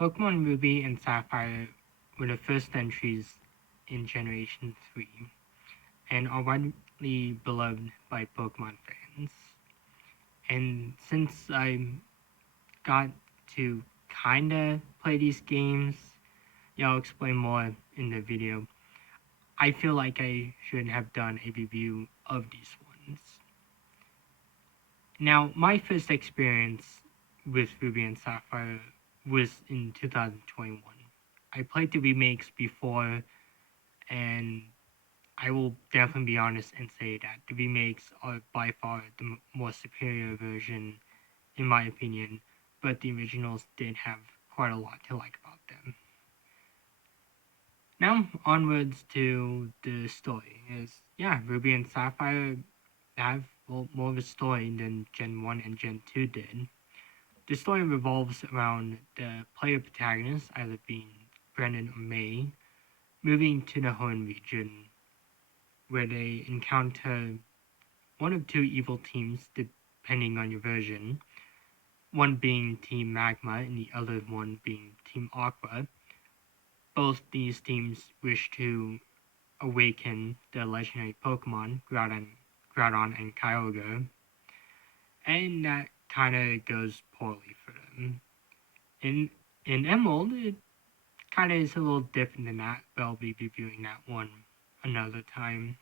Pokemon Ruby and Sapphire were the first entries in Generation 3 and are widely beloved by Pokemon fans. And since I got to kinda play these games, yeah, I'll explain more in the video. I feel like I should have done a review of these ones. Now, my first experience with Ruby and Sapphire was in 2021. I played the remakes before, and I will definitely be honest and say that the remakes are by far the more superior version, in my opinion, but the originals did have quite a lot to like about them. Now, onwards to the story. Ruby and Sapphire have more of a story than Gen 1 and Gen 2 did. The story revolves around the player protagonists, either being Brennan or May, moving to the Hoenn region, where they encounter one of two evil teams, depending on your version, one being Team Magma and the other one being Team Aqua. Both these teams wish to awaken the legendary Pokemon, Groudon and Kyogre, and that kind of goes poorly for them. In Emerald, it kind of is a little different than that, but I'll be reviewing that one another time.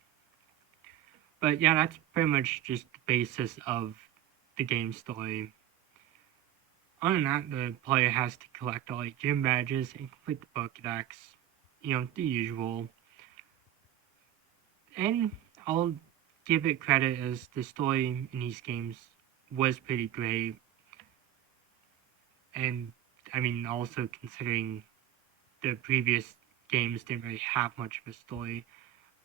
But yeah, that's pretty much just the basis of the game story. Other than that, the player has to collect all the gym badges and complete the Pokedex. The usual. And I'll give it credit as the story in these games was pretty great. And I mean, also considering the previous games didn't really have much of a story.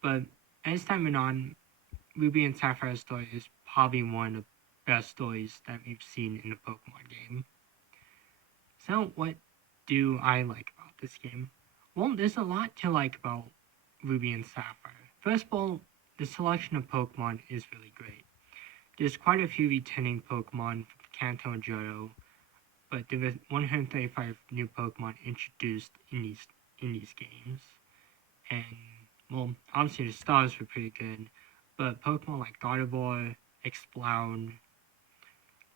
But as time went on, Ruby and Sapphire's story is probably one of the best stories that we've seen in a Pokemon game. So, what do I like about this game? Well, there's a lot to like about Ruby and Sapphire. First of all, the selection of Pokemon is really great. There's quite a few returning Pokemon from Kanto and Johto, but there were 135 new Pokemon introduced in these games. And well, obviously the stars were pretty good, but Pokemon like Gardevoir, Exploud,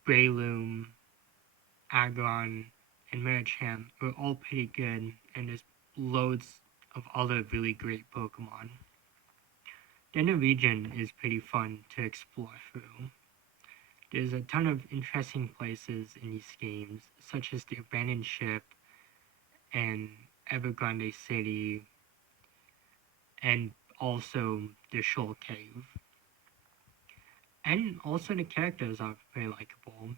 Breloom, Aggron, and Marichamp were all pretty good, and there's loads of other really great Pokemon. Then the region is pretty fun to explore through. There's a ton of interesting places in these games, such as the abandoned ship and Evergrande City, and also the Shoal Cave. And also the characters are very likable.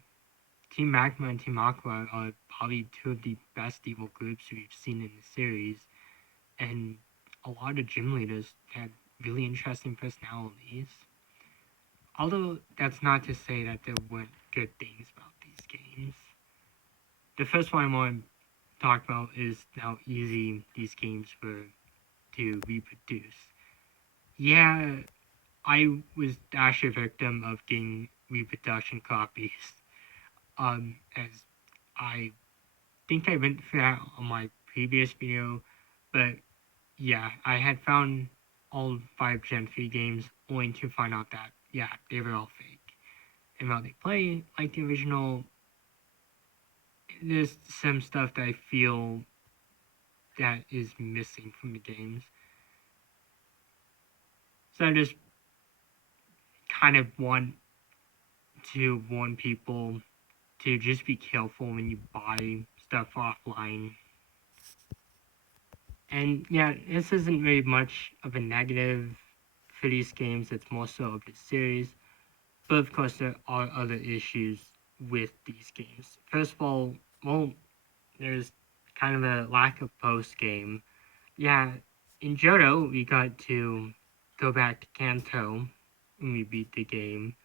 Team Magma and Team Aqua are probably two of the best evil groups we've seen in the series, and a lot of gym leaders had really interesting personalities. Although that's not to say that there weren't good things about these games. The first one I want to talk about is how easy these games were to reproduce. Yeah, I was actually a victim of getting reproduction copies. As I think I went through that on my previous video, but yeah, I had found all 5 Gen 3 games only to find out that, yeah, they were all fake. And while they play like the original, there's some stuff that I feel that is missing from the games. So I just kind of want to warn people to just be careful when you buy stuff offline. And yeah, this isn't very much of a negative for these games, it's more so of the series. But of course, there are other issues with these games. First of all, well, there's kind of a lack of post game. Yeah, in Johto, we got to go back to Kanto when we beat the game.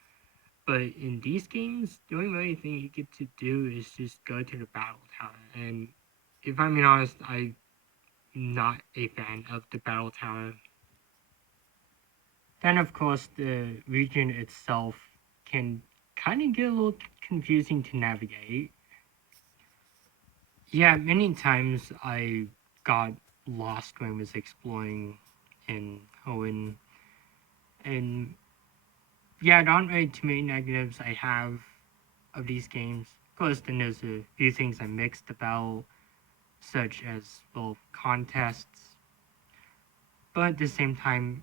But in these games, the only really thing you get to do is just go to the battle tower. And if I'm being honest, I'm not a fan of the battle tower. Then, of course, the region itself can kind of get a little confusing to navigate. Yeah, many times I got lost when I was exploring in Owen, and yeah, there aren't really too many negatives I have of these games. Of course, then there's a few things I mixed about, such as both contests, but at the same time,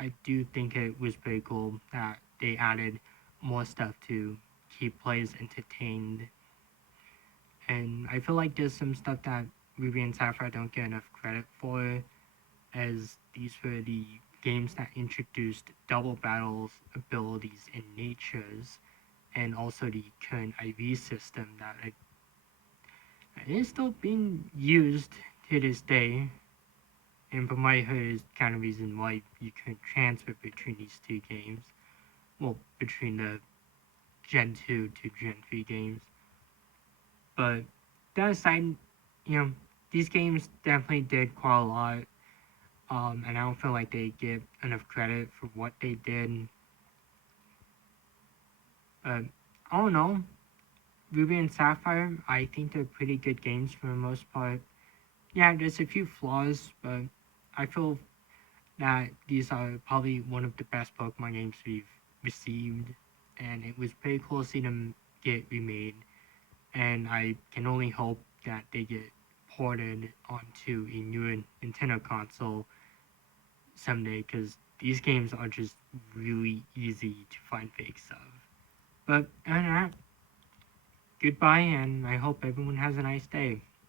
I do think it was pretty cool that they added more stuff to keep players entertained. And I feel like there's some stuff that Ruby and Sapphire don't get enough credit for, as these were the games that introduced double battles abilities and natures, and also the current IV system that is still being used to this day. And from what I heard is kind of reason why you can transfer between these two games. Well, between the Gen 2 to Gen 3 games. But that aside, these games definitely did quite a lot. And I don't feel like they get enough credit for what they did. But I don't know. Ruby and Sapphire, I think they're pretty good games for the most part. Yeah, there's a few flaws, but I feel that these are probably one of the best Pokemon games we've received, and it was pretty cool to see them get remade. And I can only hope that they get ported onto a new Nintendo console someday, because these games are just really easy to find fakes of. But other than that, goodbye, and I hope everyone has a nice day.